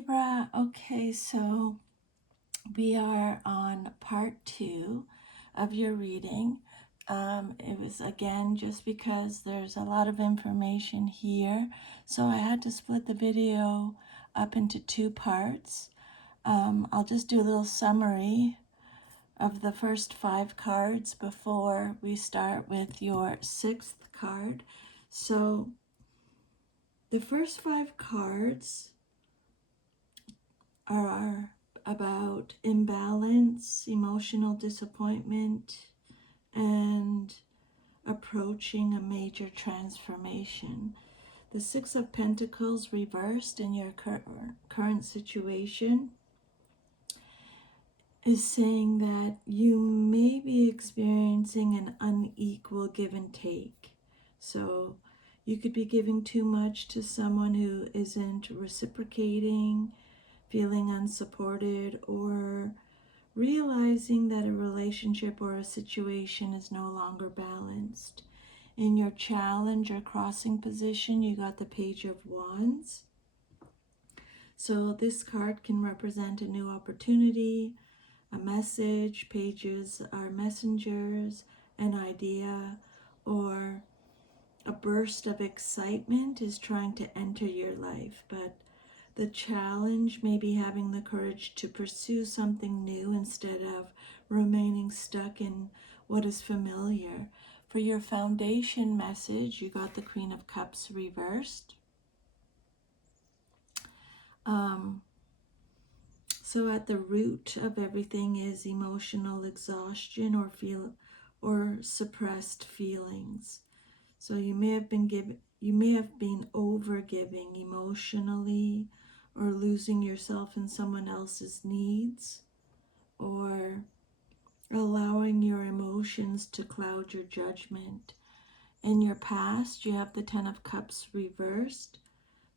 Libra, okay, so we are on part 2 of your reading. It was again just because there's a lot of information here, so I had to split the video up into 2 parts. I'll just do a little summary of the first 5 cards before we start with your 6th card. So the first 5 cards are about imbalance, emotional disappointment, and approaching a major transformation. The Six of Pentacles reversed in your current situation is saying that you may be experiencing an unequal give and take. So you could be giving too much to someone who isn't reciprocating, feeling unsupported, or realizing that a relationship or a situation is no longer balanced. In your challenge or crossing position, you got the Page of Wands. So this card can represent a new opportunity, a message. Pages are messengers, an idea, or a burst of excitement is trying to enter your life. But the challenge may be having the courage to pursue something new instead of remaining stuck in what is familiar. For your foundation message, you got the Queen of Cups reversed. So at the root of everything is emotional exhaustion or suppressed feelings. So you may have been overgiving emotionally, or losing yourself in someone else's needs, or allowing your emotions to cloud your judgment. In your past, you have the Ten of Cups reversed.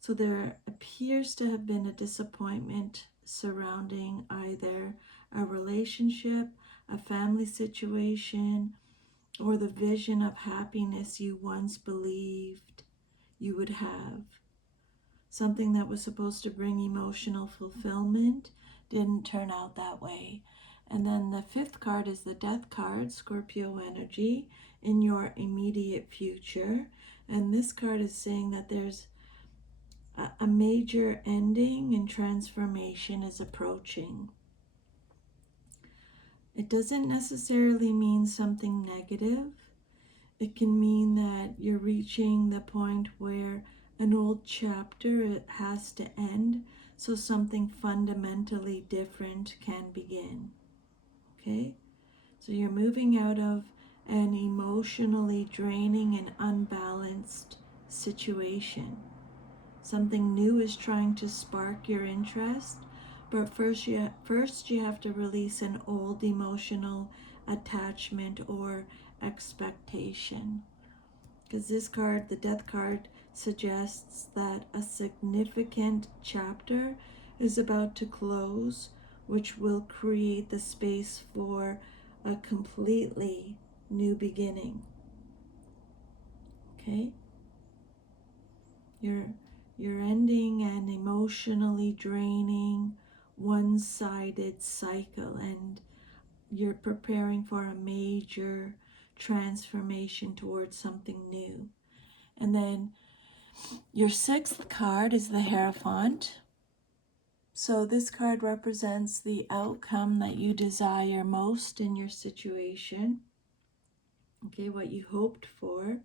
So there appears to have been a disappointment surrounding either a relationship, a family situation, or the vision of happiness you once believed you would have. Something that was supposed to bring emotional fulfillment didn't turn out that way. And then the 5th card is the Death card, Scorpio energy, in your immediate future. And this card is saying that there's a major ending and transformation is approaching. It doesn't necessarily mean something negative. It can mean that you're reaching the point where an old chapter has to end, so something fundamentally different can begin. Okay? So you're moving out of an emotionally draining and unbalanced situation. Something new is trying to spark your interest, but first you have to release an old emotional attachment or expectation. Because this card, the Death card, suggests that a significant chapter is about to close, which will create the space for a completely new beginning. Okay? You're ending an emotionally draining, one-sided cycle, and you're preparing for a major transformation towards something new. And then your 6th card is the Hierophant. So this card represents the outcome that you desire most in your situation. Okay, what you hoped for,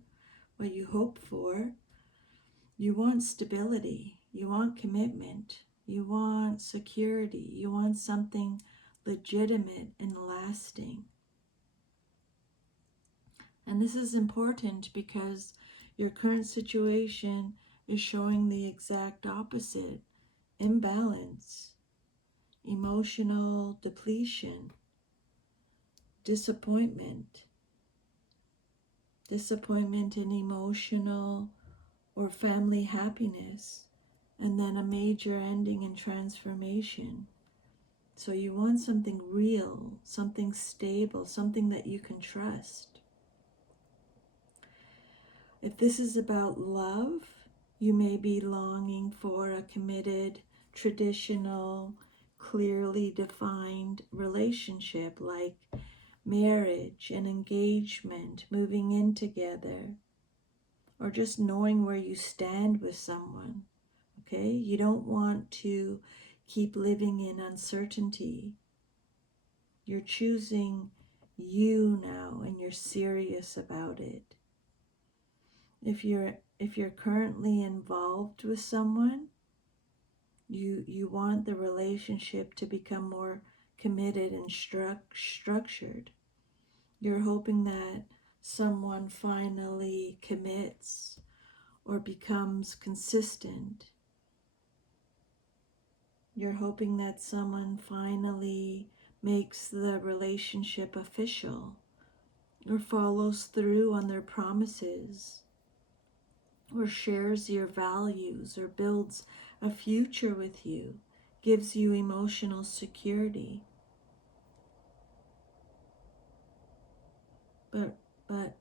what you hope for. You want stability, you want commitment, you want security, you want something legitimate and lasting. And this is important because your current situation is showing the exact opposite: imbalance, emotional depletion, disappointment in emotional or family happiness, and then a major ending and transformation. So you want something real, something stable, something that you can trust. If this is about love, you may be longing for a committed, traditional, clearly defined relationship like marriage and engagement, moving in together, or just knowing where you stand with someone. Okay? You don't want to keep living in uncertainty. You're choosing you now, and you're serious about it. If you're currently involved with someone, you want the relationship to become more committed and structured. You're hoping that someone finally commits or becomes consistent. You're hoping that someone finally makes the relationship official or follows through on their promises or shares your values or builds a future with you, gives you emotional security. But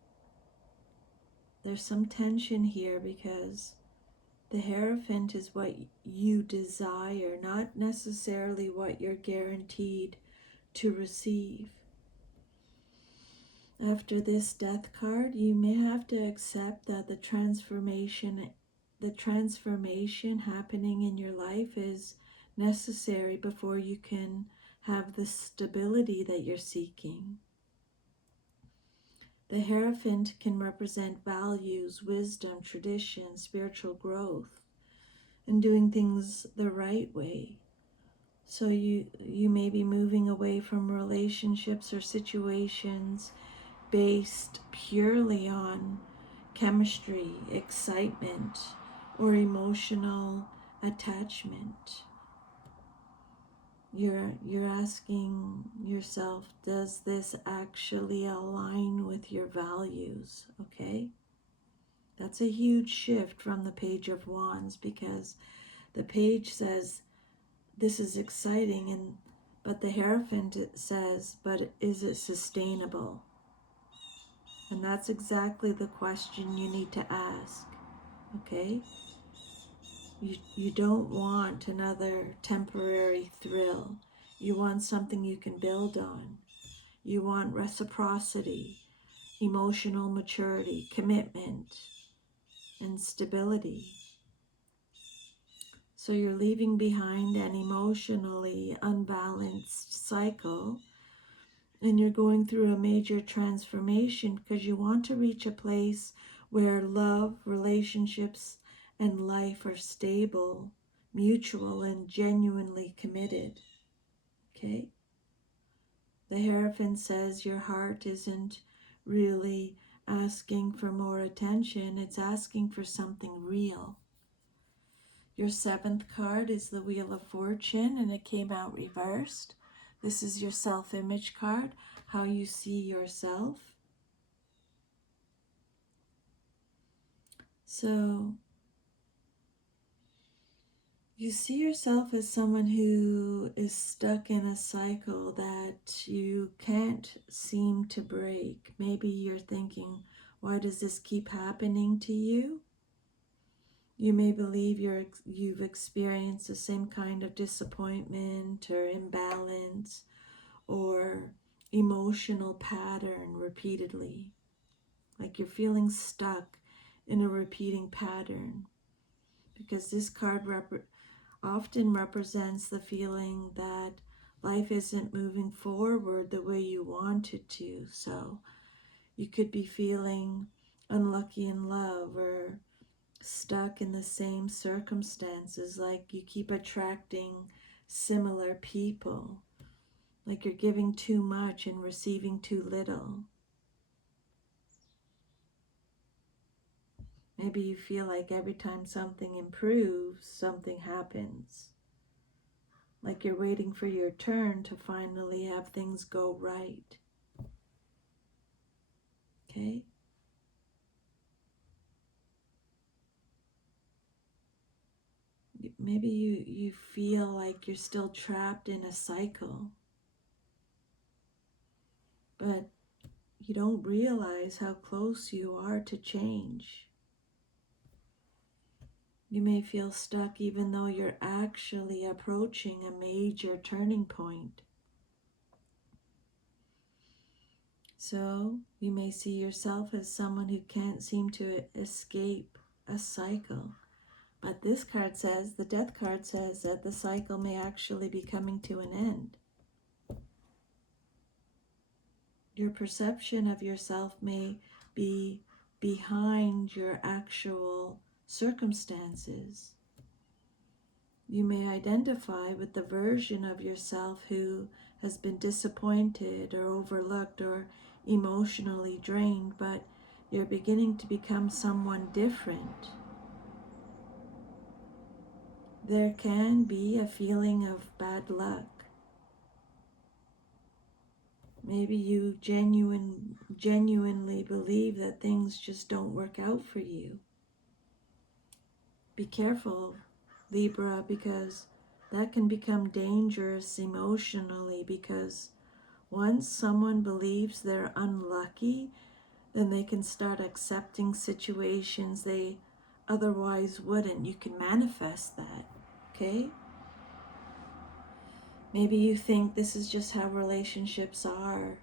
there's some tension here because the Hierophant is what you desire, not necessarily what you're guaranteed to receive. After this Death card, you may have to accept that the transformation happening in your life is necessary before you can have the stability that you're seeking. The Hierophant can represent values, wisdom, tradition, spiritual growth, and doing things the right way. So you may be moving away from relationships or situations based purely on chemistry, excitement, or emotional attachment. You're asking yourself, does this actually align with your values? Okay? That's a huge shift from the Page of Wands, because the page says this is exciting, but the Hierophant says, but is it sustainable? And that's exactly the question you need to ask. Okay? You don't want another temporary thrill. You want something you can build on. You want reciprocity, emotional maturity, commitment, and stability. So you're leaving behind an emotionally unbalanced cycle, and you're going through a major transformation because you want to reach a place where love, relationships, and life are stable, mutual, and genuinely committed. Okay? The Hierophant says your heart isn't really asking for more attention, it's asking for something real. Your 7th card is the Wheel of Fortune, and it came out reversed. This is your self-image card, how you see yourself. So you see yourself as someone who is stuck in a cycle that you can't seem to break. Maybe you're thinking, why does this keep happening to you? You may believe you've experienced the same kind of disappointment or imbalance or emotional pattern repeatedly. Like you're feeling stuck in a repeating pattern. Because this card often represents the feeling that life isn't moving forward the way you want it to. So you could be feeling unlucky in love or stuck in the same circumstances, like you keep attracting similar people, like you're giving too much and receiving too little. Maybe you feel like every time something improves, something happens. Like you're waiting for your turn to finally have things go right. Okay? Maybe you feel like you're still trapped in a cycle, but you don't realize how close you are to change. You may feel stuck even though you're actually approaching a major turning point. So you may see yourself as someone who can't seem to escape a cycle. But this card says, the Death card says, that the cycle may actually be coming to an end. Your perception of yourself may be behind your actual circumstances. You may identify with the version of yourself who has been disappointed or overlooked or emotionally drained, but you're beginning to become someone different. There can be a feeling of bad luck. Maybe you genuinely believe that things just don't work out for you. Be careful, Libra, because that can become dangerous emotionally, because once someone believes they're unlucky, then they can start accepting situations they otherwise wouldn't. You can manifest that, okay? Maybe you think this is just how relationships are.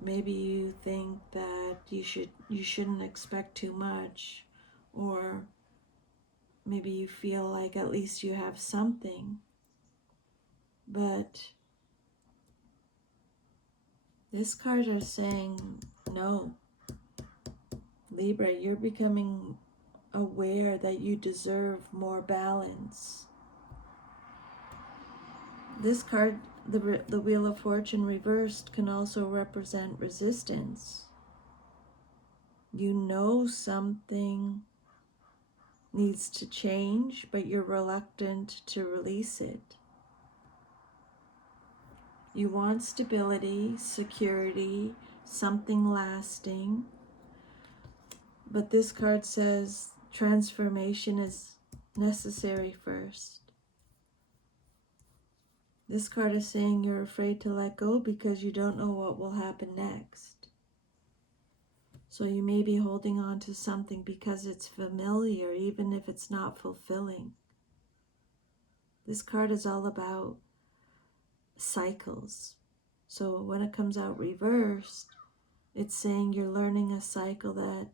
Maybe you think that you shouldn't expect too much, or maybe you feel like at least you have something. But this card is saying no. Libra, you're becoming aware that you deserve more balance. This card, the Wheel of Fortune reversed, can also represent resistance. You know something needs to change, but you're reluctant to release it. You want stability, security, something lasting. But this card says transformation is necessary first. This card is saying you're afraid to let go because you don't know what will happen next. So you may be holding on to something because it's familiar, even if it's not fulfilling. This card is all about cycles. So when it comes out reversed, it's saying you're learning a cycle that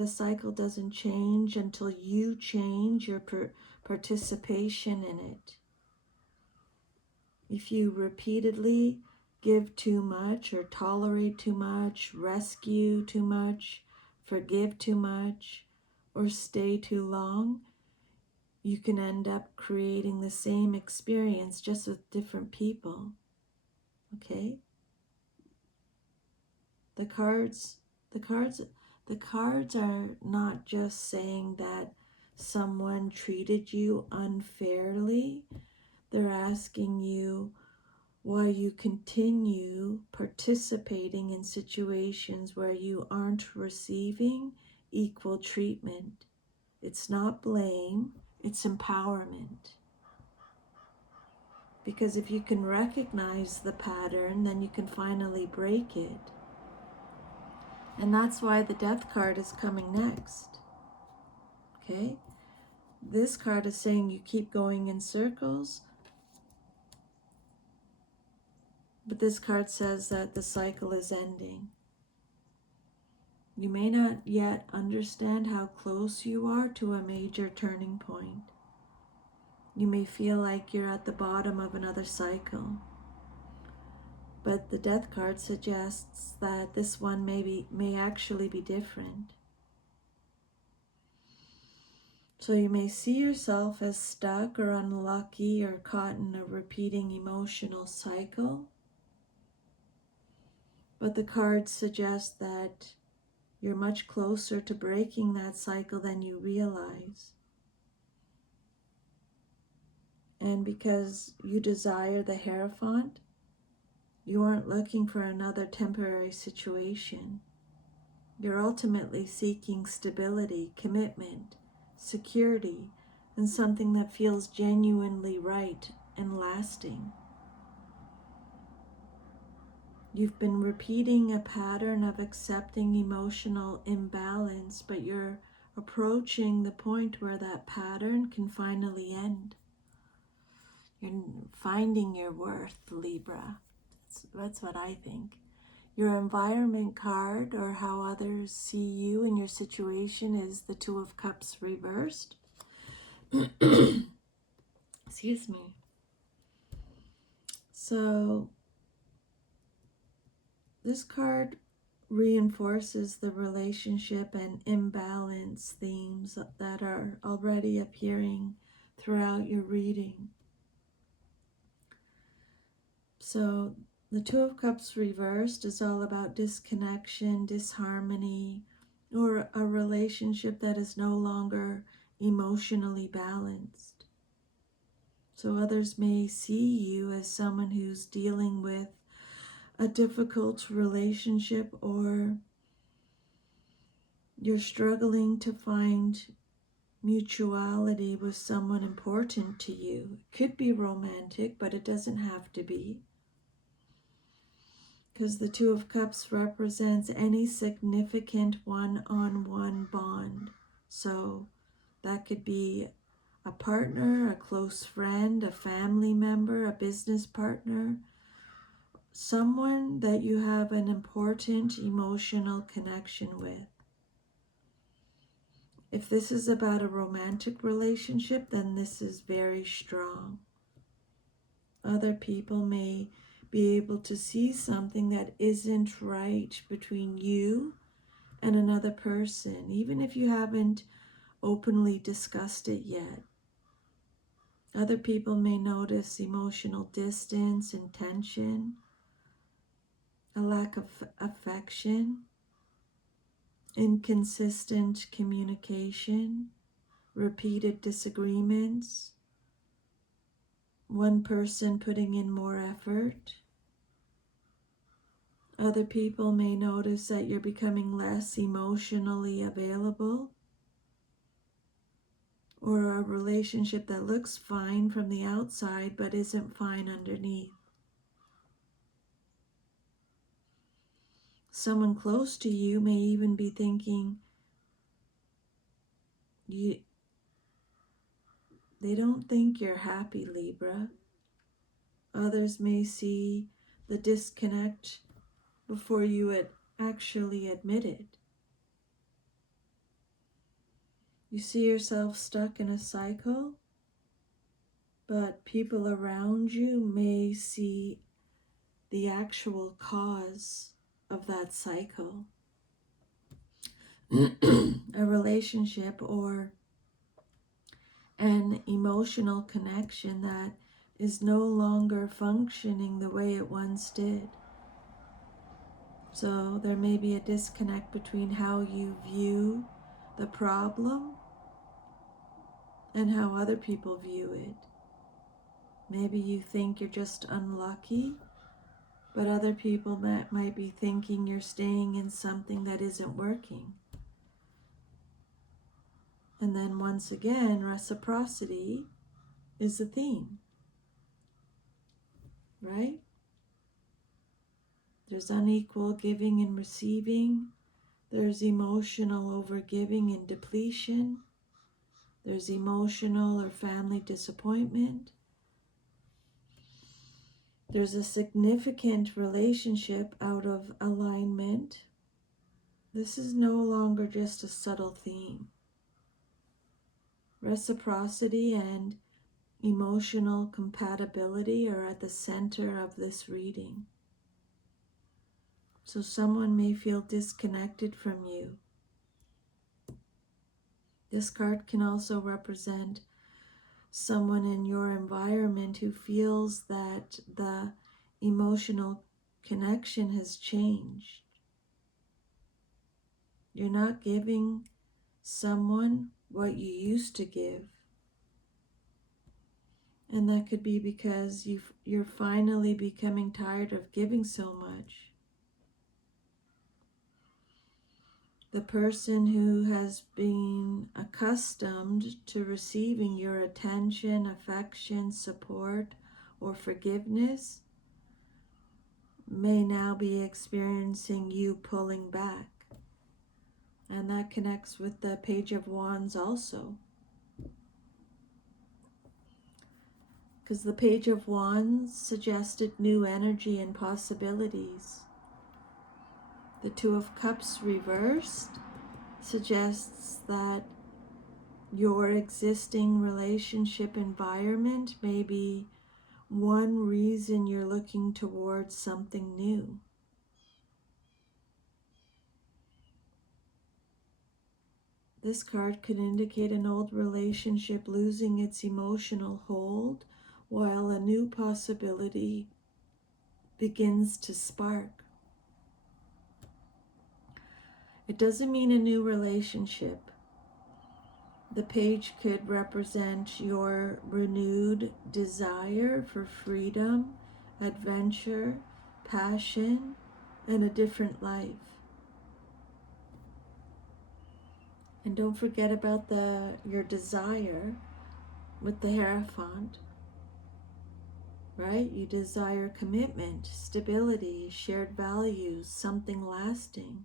a cycle doesn't change until you change your participation in it. If you repeatedly give too much or tolerate too much, rescue too much, forgive too much, or stay too long, you can end up creating the same experience just with different people. Okay? The cards are not just saying that someone treated you unfairly. They're asking you why you continue participating in situations where you aren't receiving equal treatment. It's not blame, it's empowerment. Because if you can recognize the pattern, then you can finally break it. And that's why the Death card is coming next. Okay? This card is saying you keep going in circles, but this card says that the cycle is ending. You may not yet understand how close you are to a major turning point. You may feel like you're at the bottom of another cycle. But the Death card suggests that this one may actually be different. So you may see yourself as stuck or unlucky or caught in a repeating emotional cycle. But the cards suggest that you're much closer to breaking that cycle than you realize. And because you desire the Hierophant, you aren't looking for another temporary situation. You're ultimately seeking stability, commitment, security, and something that feels genuinely right and lasting. You've been repeating a pattern of accepting emotional imbalance, but you're approaching the point where that pattern can finally end. You're finding your worth, Libra. That's what I think. Your environment card, or how others see you and your situation, is the Two of Cups reversed. Excuse me. So this card reinforces the relationship and imbalance themes that are already appearing throughout your reading. So the Two of Cups reversed is all about disconnection, disharmony, or a relationship that is no longer emotionally balanced. So others may see you as someone who's dealing with a difficult relationship, or you're struggling to find mutuality with someone important to you. It could be romantic, but it doesn't have to be. Because the Two of Cups represents any significant one-on-one bond. So that could be a partner, a close friend, a family member, a business partner, someone that you have an important emotional connection with. If this is about a romantic relationship, then this is very strong. Other people may be able to see something that isn't right between you and another person, even if you haven't openly discussed it yet. Other people may notice emotional distance and tension, a lack of affection, inconsistent communication, repeated disagreements, one person putting in more effort. Other people may notice that you're becoming less emotionally available, or a relationship that looks fine from the outside but isn't fine underneath. Someone close to you may even be thinking they don't think you're happy, Libra. Others may see the disconnect before you had actually admit it. You see yourself stuck in a cycle, but people around you may see the actual cause of that cycle. A relationship or an emotional connection that is no longer functioning the way it once did. So there may be a disconnect between how you view the problem and how other people view it. Maybe you think you're just unlucky, but other people might be thinking you're staying in something that isn't working. And then once again, reciprocity is the theme, right? There's unequal giving and receiving. There's emotional overgiving and depletion. There's emotional or family disappointment. There's a significant relationship out of alignment. This is no longer just a subtle theme. Reciprocity and emotional compatibility are at the center of this reading. So someone may feel disconnected from you. This card can also represent someone in your environment who feels that the emotional connection has changed. You're not giving someone what you used to give. And that could be because you're finally becoming tired of giving so much. The person who has been accustomed to receiving your attention, affection, support, or forgiveness may now be experiencing you pulling back. And that connects with the Page of Wands also. Because the Page of Wands suggested new energy and possibilities. The Two of Cups reversed suggests that your existing relationship environment may be one reason you're looking towards something new. This card could indicate an old relationship losing its emotional hold while a new possibility begins to spark. It doesn't mean a new relationship. The page could represent your renewed desire for freedom, adventure, passion, and a different life. And don't forget about your desire with the Hierophant, right? You desire commitment, stability, shared values, something lasting.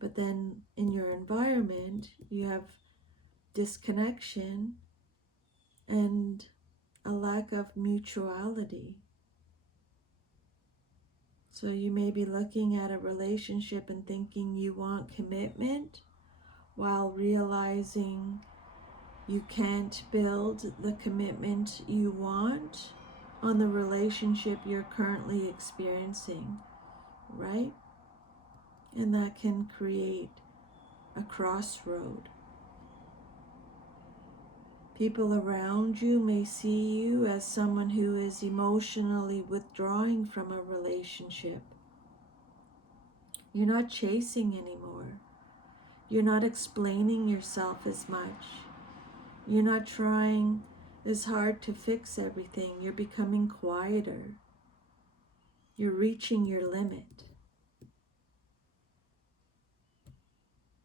But then in your environment, you have disconnection and a lack of mutuality. So you may be looking at a relationship and thinking you want commitment while realizing you can't build the commitment you want on the relationship you're currently experiencing, right? And that can create a crossroad. People around you may see you as someone who is emotionally withdrawing from a relationship. You're not chasing anymore. You're not explaining yourself as much. You're not trying as hard to fix everything. You're becoming quieter. You're reaching your limit.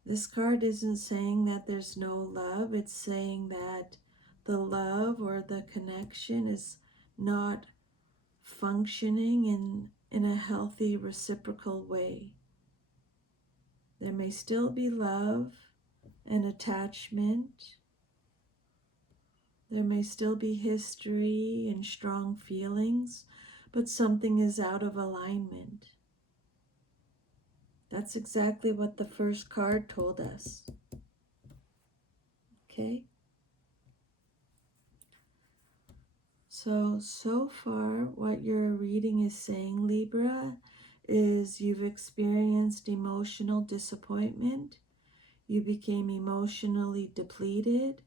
This card isn't saying that there's no love. It's saying that the love or the connection is not functioning in a healthy, reciprocal way. There may still be love and attachment. There may still be history and strong feelings, but something is out of alignment. That's exactly what the first card told us. Okay? So far, what your reading is saying, Libra, is you've experienced emotional disappointment. You became emotionally depleted.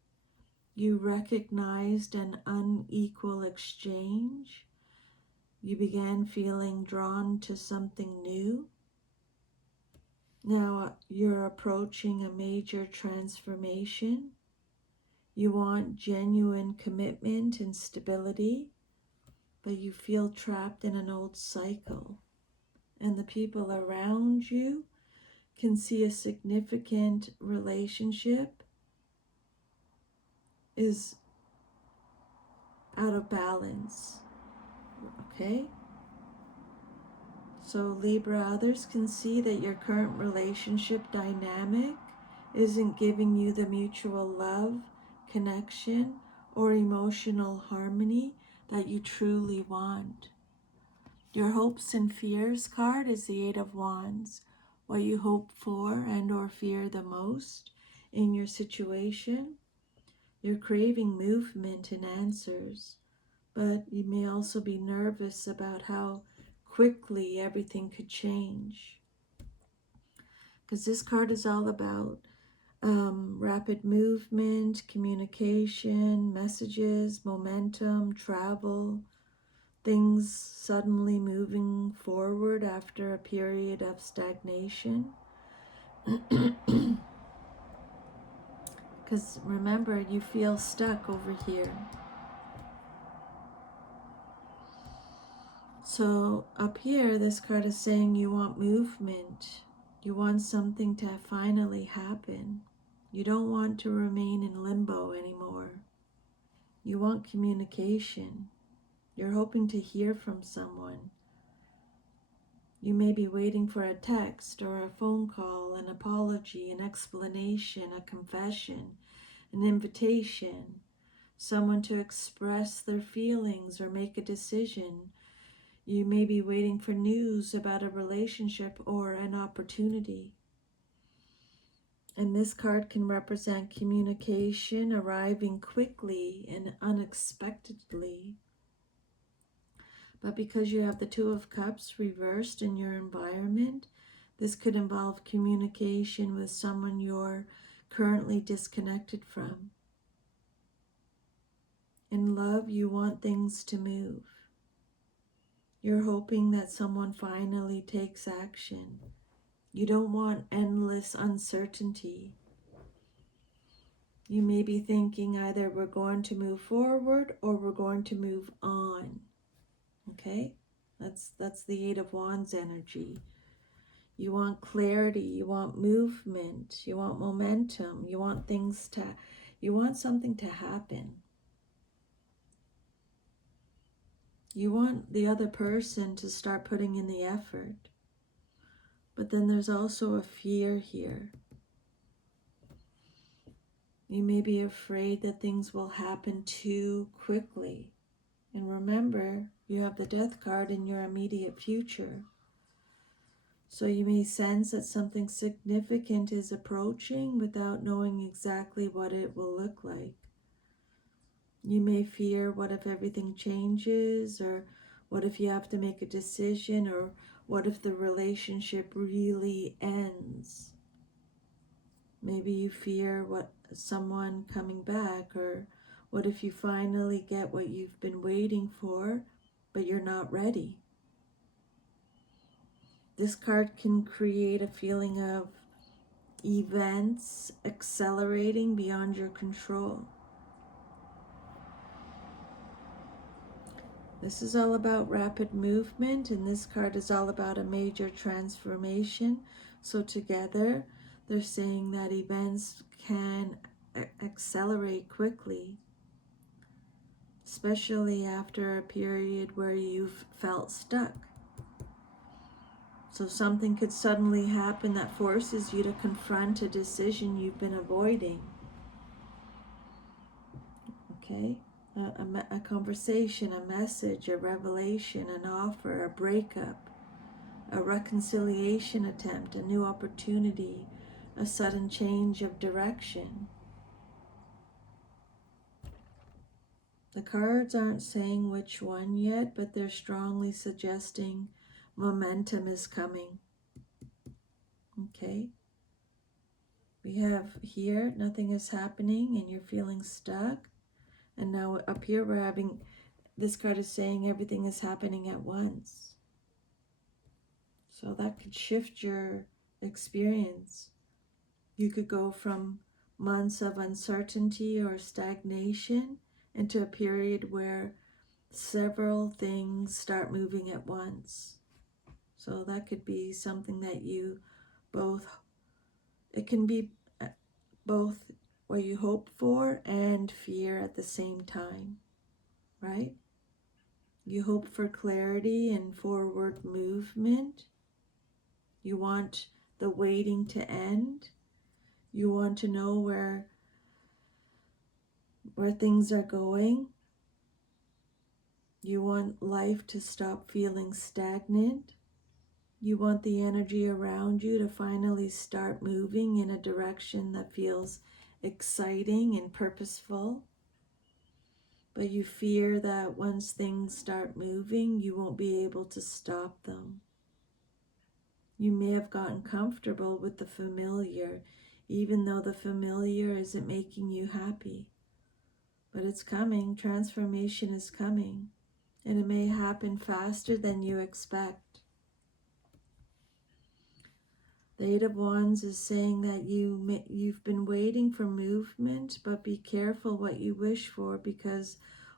You recognized an unequal exchange. You began feeling drawn to something new. Now you're approaching a major transformation. You want genuine commitment and stability, but you feel trapped in an old cycle. And the people around you can see a significant relationship is out of balance. Okay? So Libra, others can see that your current relationship dynamic isn't giving you the mutual love, connection, or emotional harmony that you truly want. Your hopes and fears card is the Eight of Wands. What you hope for and or fear the most in your situation. You're craving movement and answers, but you may also be nervous about how quickly everything could change. Because this card is all about rapid movement, communication, messages, momentum, travel, things suddenly moving forward after a period of stagnation. Because remember, you feel stuck over here. So up here, this card is saying you want movement. You want something to finally happen. You don't want to remain in limbo anymore. You want communication. You're hoping to hear from someone. You may be waiting for a text or a phone call, an apology, an explanation, a confession, an invitation, someone to express their feelings or make a decision. You may be waiting for news about a relationship or an opportunity. And this card can represent communication arriving quickly and unexpectedly. But because you have the Two of Cups reversed in your environment, this could involve communication with someone you're currently disconnected from. In love, you want things to move. You're hoping that someone finally takes action. You don't want endless uncertainty. You may be thinking either we're going to move forward or we're going to move on. Okay? That's the Eight of Wands energy. You want clarity, you want movement, you want momentum, you want something to happen. You want the other person to start putting in the effort. But then there's also a fear here. You may be afraid that things will happen too quickly. And remember, you have the Death card in your immediate future. So you may sense that something significant is approaching without knowing exactly what it will look like. You may fear, what if everything changes, or what if you have to make a decision, or what if the relationship really ends? Maybe you fear someone coming back, or what if you finally get what you've been waiting for, but you're not ready? This card can create a feeling of events accelerating beyond your control. This is all about rapid movement, and this card is all about a major transformation. So together, they're saying that events can accelerate quickly, especially after a period where you've felt stuck. So something could suddenly happen that forces you to confront a decision you've been avoiding. Okay? A conversation, a message, a revelation, an offer, a breakup, a reconciliation attempt, a new opportunity, a sudden change of direction. The cards aren't saying which one yet, but they're strongly suggesting momentum is coming. Okay? We have here, nothing is happening and you're feeling stuck. And now up here we're having, this card is saying everything is happening at once. So that could shift your experience. You could go from months of uncertainty or stagnation into a period where several things start moving at once. So that could be something that you it can be both what you hope for and fear at the same time, right? You hope for clarity and forward movement. You want the waiting to end. You want to know where things are going. You want life to stop feeling stagnant. You want the energy around you to finally start moving in a direction that feels exciting and purposeful. But you fear that once things start moving, you won't be able to stop them. You may have gotten comfortable with the familiar, even though the familiar isn't making you happy. But it's coming. Transformation is coming. And it may happen faster than you expect. The Eight of Wands is saying that you've been waiting for movement, but be careful what you wish for, because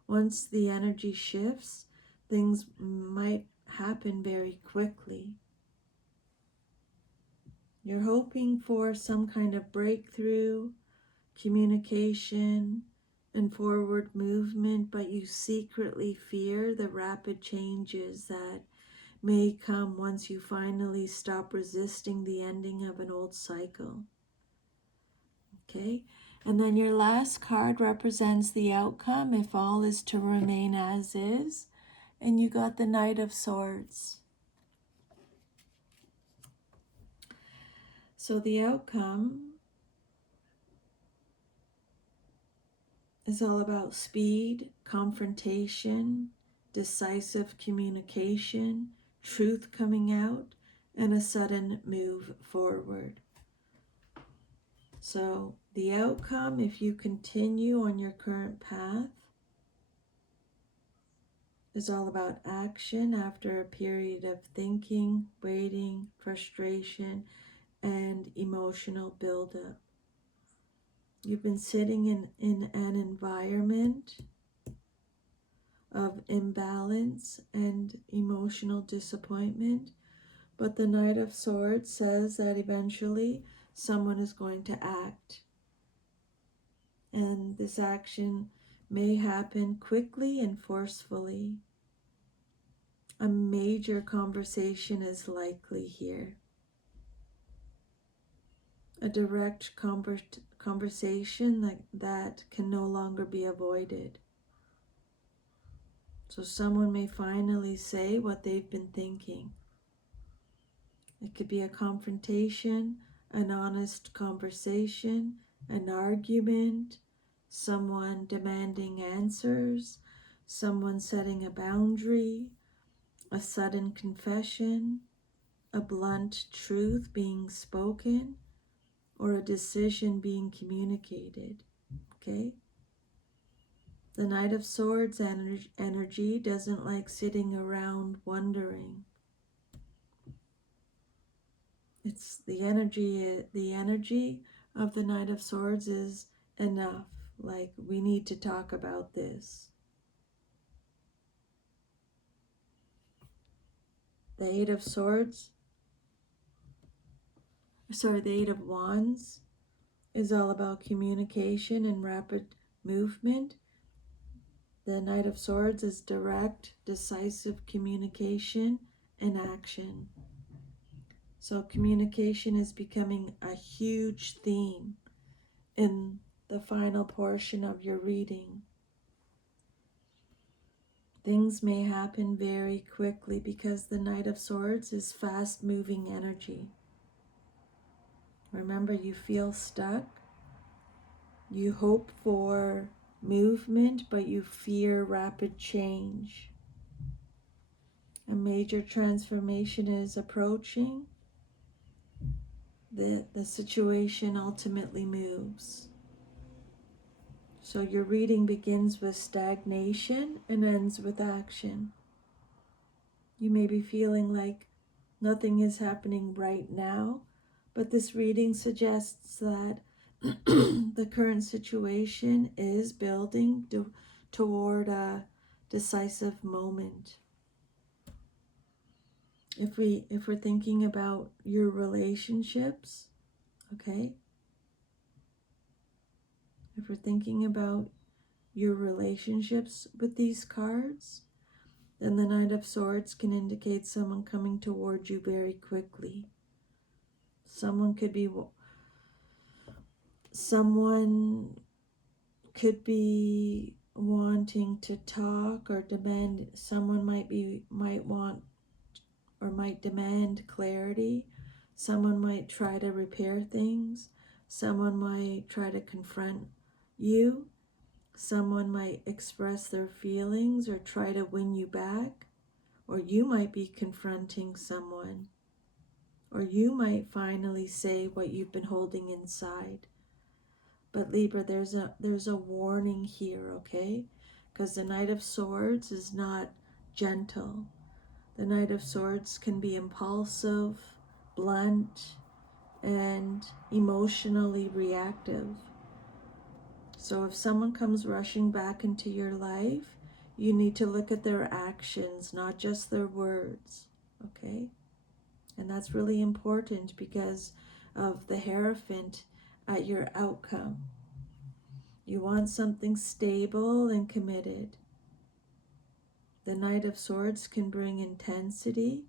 once the energy shifts, things might happen very quickly. You're hoping for some kind of breakthrough, communication, and forward movement, but you secretly fear the rapid changes that may come once you finally stop resisting the ending of an old cycle. Okay? And then your last card represents the outcome if all is to remain as is. And you got the Knight of Swords. So the outcome is all about speed, confrontation, decisive communication, truth coming out, and a sudden move forward. So the outcome, if you continue on your current path, is all about action after a period of thinking, waiting, frustration, and emotional buildup. You've been sitting in an environment of imbalance and emotional disappointment, but the Knight of Swords says that eventually someone is going to act, and this action may happen quickly and forcefully. A major conversation is likely here. A direct conversation that can no longer be avoided. So someone may finally say what they've been thinking. It could be a confrontation, an honest conversation, an argument, someone demanding answers, someone setting a boundary, a sudden confession, a blunt truth being spoken, or a decision being communicated. Okay? The Knight of Swords energy doesn't like sitting around wondering. It's the energy of the Knight of Swords is enough. Like, we need to talk about this. The Eight of Wands is all about communication and rapid movement. The Knight of Swords is direct, decisive communication and action. So communication is becoming a huge theme in the final portion of your reading. Things may happen very quickly because the Knight of Swords is fast-moving energy. Remember, you feel stuck. You hope for movement, but you fear rapid change. A major transformation is approaching. The situation ultimately moves. So your reading begins with stagnation and ends with action. You may be feeling like nothing is happening right now, but this reading suggests that the current situation is building toward a decisive moment. If we're thinking about your relationships, okay? If we're thinking about your relationships with these cards, then the Knight of Swords can indicate someone coming toward you very quickly. Someone could be wanting to talk or demand. Someone might want or might demand clarity. Someone might try to repair things. Someone might try to confront you. Someone might express their feelings or try to win you back. Or you might be confronting someone. Or you might finally say what you've been holding inside. But Libra, there's a warning here, okay? Because the Knight of Swords is not gentle. The Knight of Swords can be impulsive, blunt, and emotionally reactive. So if someone comes rushing back into your life, you need to look at their actions, not just their words, okay? And that's really important because of the Hierophant at your outcome. You want something stable and committed. The Knight of Swords can bring intensity,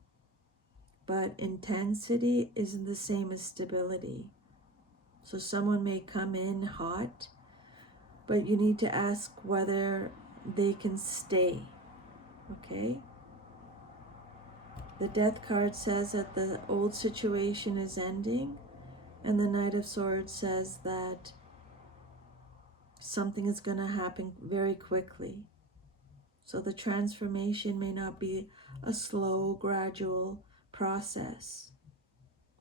but intensity isn't the same as stability. So someone may come in hot, but you need to ask whether they can stay, okay? The Death card says that the old situation is ending, and the Knight of Swords says that something is going to happen very quickly. So the transformation may not be a slow, gradual process.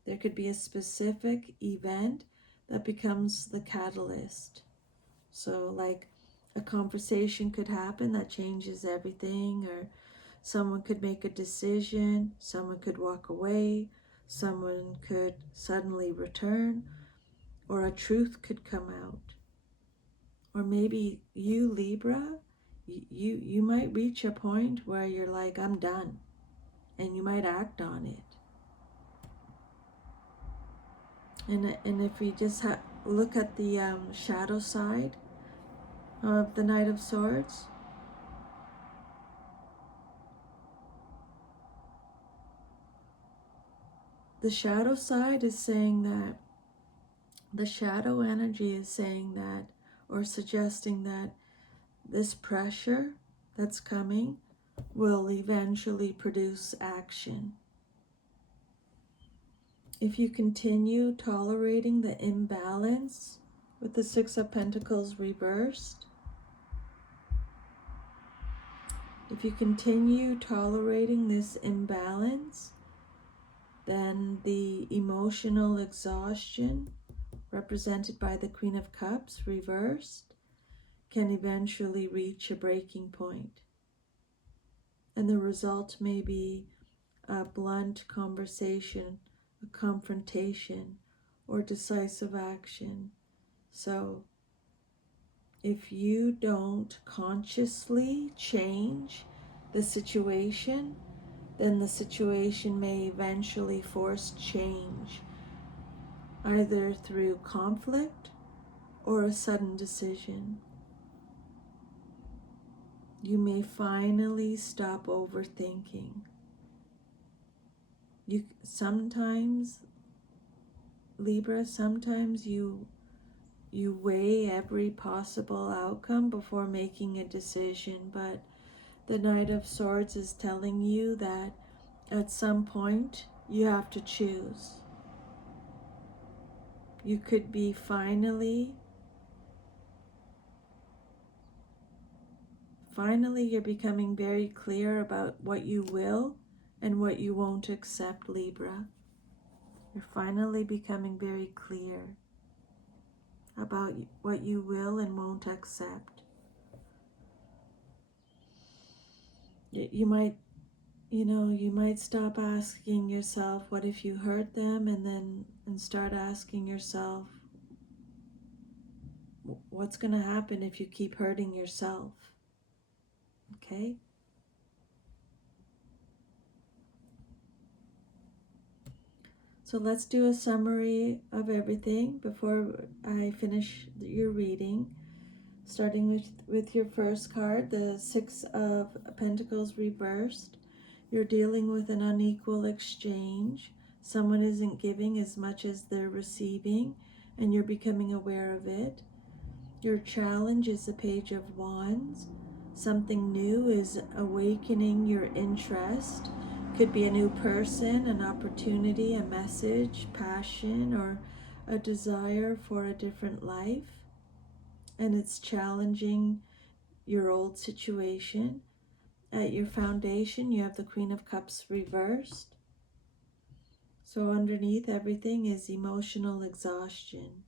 There could be a specific event that becomes the catalyst. So like a conversation could happen that changes everything, or someone could make a decision, someone could walk away, someone could suddenly return, or a truth could come out. Or maybe you, Libra, you might reach a point where you're like, I'm done, and you might act on it. And if we just look at the shadow side of the Knight of Swords, the shadow side is saying that, the shadow energy is saying that, or suggesting that this pressure that's coming will eventually produce action. If you continue tolerating the imbalance with the Six of Pentacles reversed, if you continue tolerating this imbalance, then the emotional exhaustion represented by the Queen of Cups reversed can eventually reach a breaking point. And the result may be a blunt conversation, a confrontation, or decisive action. So if you don't consciously change the situation, then the situation may eventually force change, either through conflict or a sudden decision. You may finally stop overthinking. You sometimes, Libra, sometimes you weigh every possible outcome before making a decision, but the Knight of Swords is telling you that at some point you have to choose. You could be finally you're becoming very clear about what you will and what you won't accept, Libra. You're finally becoming very clear about what you will and won't accept. You might, you might stop asking yourself, what if you hurt them, and start asking yourself, what's going to happen if you keep hurting yourself? Okay? So let's do a summary of everything before I finish your reading. Starting with your first card, the Six of Pentacles reversed. You're dealing with an unequal exchange. Someone isn't giving as much as they're receiving, and you're becoming aware of it. Your challenge is the Page of Wands. Something new is awakening your interest. Could be a new person, an opportunity, a message, passion, or a desire for a different life. And it's challenging your old situation. At your foundation, you have the Queen of Cups reversed. So underneath everything is emotional exhaustion.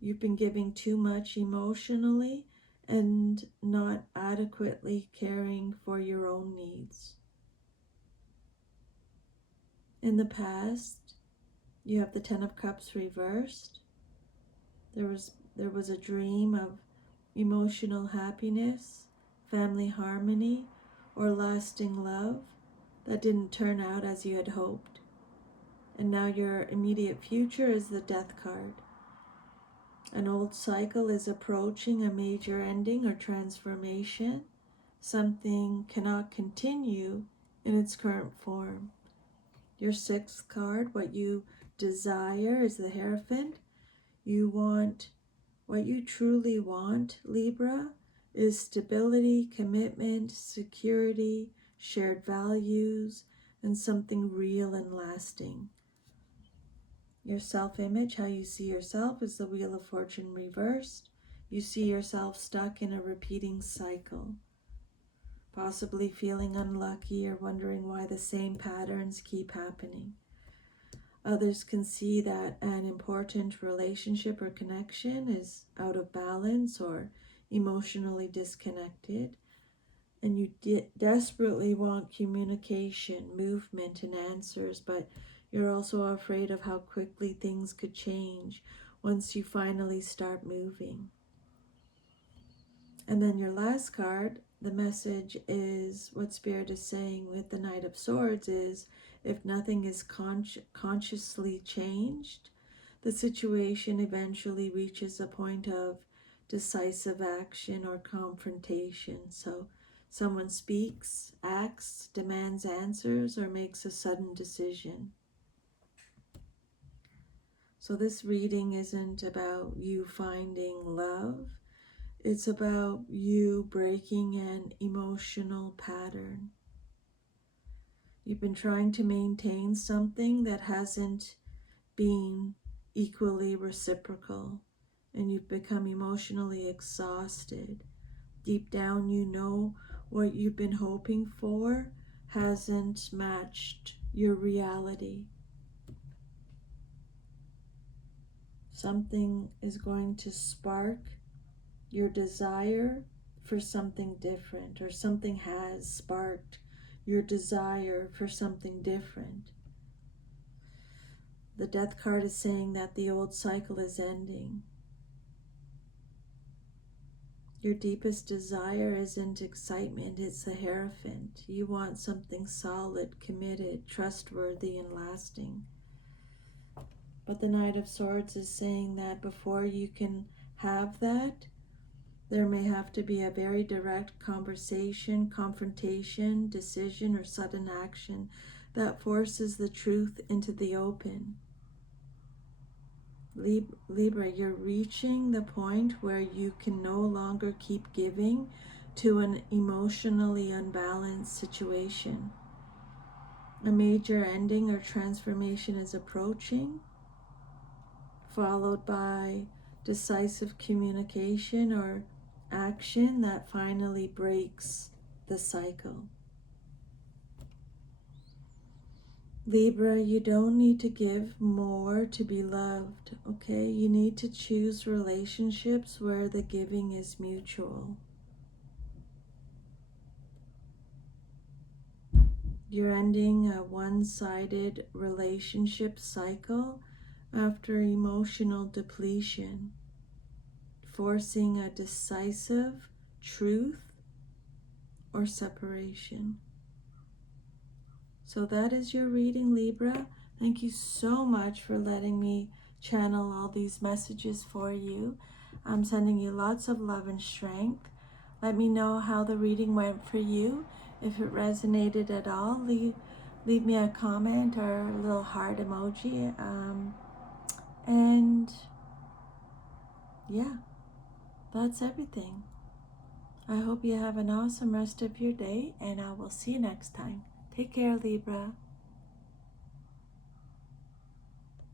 You've been giving too much emotionally and not adequately caring for your own needs. In the past, you have the Ten of Cups reversed. There was a dream of emotional happiness, family harmony, or lasting love that didn't turn out as you had hoped. And now your immediate future is the Death card. An old cycle is approaching a major ending or transformation. Something cannot continue in its current form. Your sixth card, what you desire, is the Hierophant. You want, what you truly want, Libra, is stability, commitment, security, shared values, and something real and lasting. Your self-image, how you see yourself, is the Wheel of Fortune reversed. You see yourself stuck in a repeating cycle, possibly feeling unlucky or wondering why the same patterns keep happening. Others can see that an important relationship or connection is out of balance or emotionally disconnected, and you desperately want communication, movement, and answers, but you're also afraid of how quickly things could change once you finally start moving. And then your last card, the message is, what Spirit is saying with the Knight of Swords is, if nothing is consciously changed, the situation eventually reaches a point of decisive action or confrontation. So someone speaks, acts, demands answers, or makes a sudden decision. So this reading isn't about you finding love. It's about you breaking an emotional pattern. You've been trying to maintain something that hasn't been equally reciprocal, and you've become emotionally exhausted. Deep down, you know what you've been hoping for hasn't matched your reality. Something is going to spark your desire for something different, or something has sparked your desire for something different. The Death card is saying that the old cycle is ending. Your deepest desire isn't excitement, it's the Hierophant. You want something solid, committed, trustworthy, and lasting. But the Knight of Swords is saying that before you can have that, there may have to be a very direct conversation, confrontation, decision, or sudden action that forces the truth into the open. Libra, you're reaching the point where you can no longer keep giving to an emotionally unbalanced situation. A major ending or transformation is approaching, followed by decisive communication or action that finally breaks the cycle. Libra, you don't need to give more to be loved, okay? You need to choose relationships where the giving is mutual. You're ending a one-sided relationship cycle after emotional depletion, forcing a decisive truth or separation. So that is your reading, Libra. Thank you so much for letting me channel all these messages for you. I'm sending you lots of love and strength. Let me know how the reading went for you. If it resonated at all, leave me a comment or a little heart emoji. And yeah, that's everything. I hope you have an awesome rest of your day, and I will see you next time. Take care, Libra.